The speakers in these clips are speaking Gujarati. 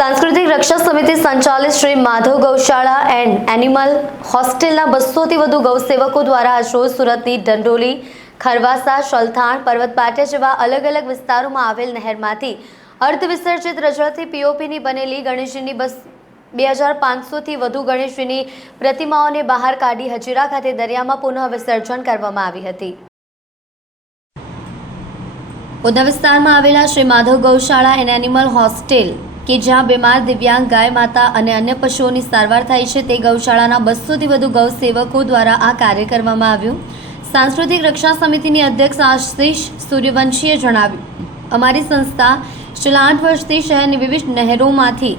सांस्कृतिक रक्षा समिति संचालित श्री माधव गौशाला एंड एनिमल होस्टेलना 200 થી વધુ ગૌસેવકો દ્વારા આજરોજ સુરતની ડંડોલી, ખરવાસા, શલથાણ, પર્વતપાટિયા જેવા અલગ અલગ વિસ્તારોમાં આવેલ નહેરમાંથી અર્ધવિસર્જિત રજળથી પીઓપીની બનેલી ગણેશજીની 2500 થી વધુ ગણેશજીની પ્રતિમાઓને બહાર કાઢી હજીરા ખાતે દરિયામાં પુનઃ વિસર્જન કરવામાં આવી હતી। ઉધના વિસ્તારમાં આવેલા શ્રી માધવ ગૌશાળા એન્ડ એનિમલ હોસ્ટેલ કે જ્યાં બીમાર દિવ્યાંગ ગાય માતા અને અન્ય પશુઓની સારવાર થાય છે તે ગૌશાળાના 200 થી વધુ ગૌસેવકો દ્વારા આ કાર્ય કરવામાં આવ્યું। સાંસ્કૃતિક રક્ષા સમિતિની અધ્યક્ષ આશીષ સૂર્યવંશીએ જણાવ્યું, અમારી સંસ્થા છેલ્લા 8 વર્ષથી શહેરની વિવિધ નહેરોમાંથી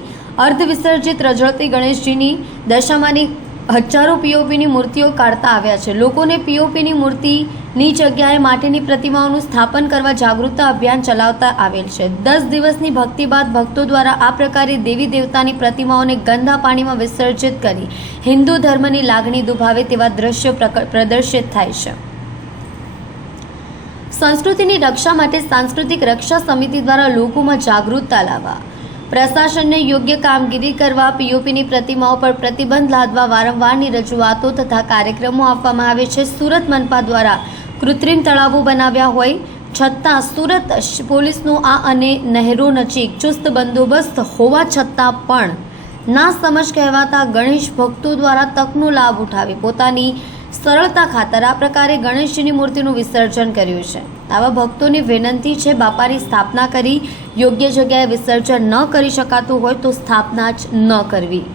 અર્ધવિસર્જિત રજળતી ગણેશજીની દશામાની હજારો પીઓપીની મૂર્તિઓ કાઢતા આવ્યા છે। લોકોને પીઓપીની મૂર્તિની જગ્યાએ માટીની પ્રતિમાઓનું સ્થાપન કરવા જાગૃતતા અભિયાન ચલાવતા આવેલ છે। 10 દિવસની ભક્તિ બાદ ભક્તો દ્વારા આ પ્રકારે દેવી દેવતાની પ્રતિમાઓને ગંદા પાણીમાં વિસર્જિત કરી હિન્દુ ધર્મની લાગણી દુભાવે તેવા દ્રશ્યો પ્રદર્શિત થાય છે। સંસ્કૃતિની રક્ષા માટે સાંસ્કૃતિક રક્ષા સમિતિ દ્વારા લોકોમાં જાગૃતતા લાવવા, પ્રશાસનને યોગ્ય કામગીરી કરવા, પીઓપીની પ્રતિમાઓ પર પ્રતિબંધ લાદવા વારંવારની રજૂઆતો તથા કાર્યક્રમો આપવામાં આવે છે। સુરત મનપા દ્વારા કૃત્રિમ તળાવો બનાવ્યા હોય છતાં સુરત પોલીસનો આ અને નહેરો નજીક ચુસ્ત બંદોબસ્ત હોવા છતાં પણ ના સમજ કહેવાતા ગણેશ ભક્તો દ્વારા તકનો લાભ ઉઠાવી પોતાની સરળતા ખાતર આ પ્રકારે ગણેશજીની મૂર્તિનું વિસર્જન કર્યું છે। આવા ભક્તોની વિનંતી છે, બાપાની સ્થાપના કરી યોગ્ય જગ્યાએ વિસર્જન ન કરી શકાતું હોય તો સ્થાપના જ ન કરવી।